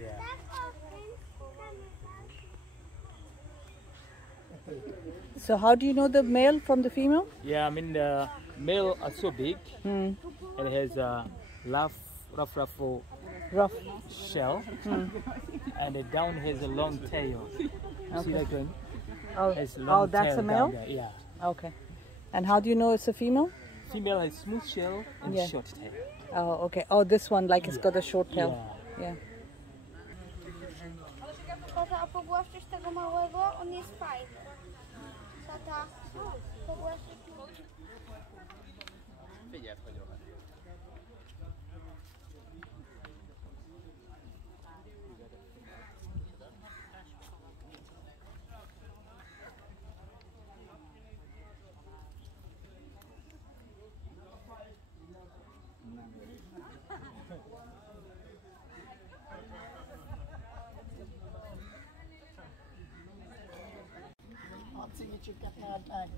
Yeah. So how do you know the male from the female? Yeah, I mean the male are so big and it has a rough Rough. shell and the down has a long tail. See that one? Oh, Has long that's tail a male? down there. Yeah. Okay. And how do you know it's a female? Female has smooth shell and Yeah. short tail. Oh, okay. Oh, this one, like it's got a short tail. Yeah. Yeah. Tata, a pogłaszczysz tego małego? On jest fajny. Tata, pogłaszczysz... I'll see you get that.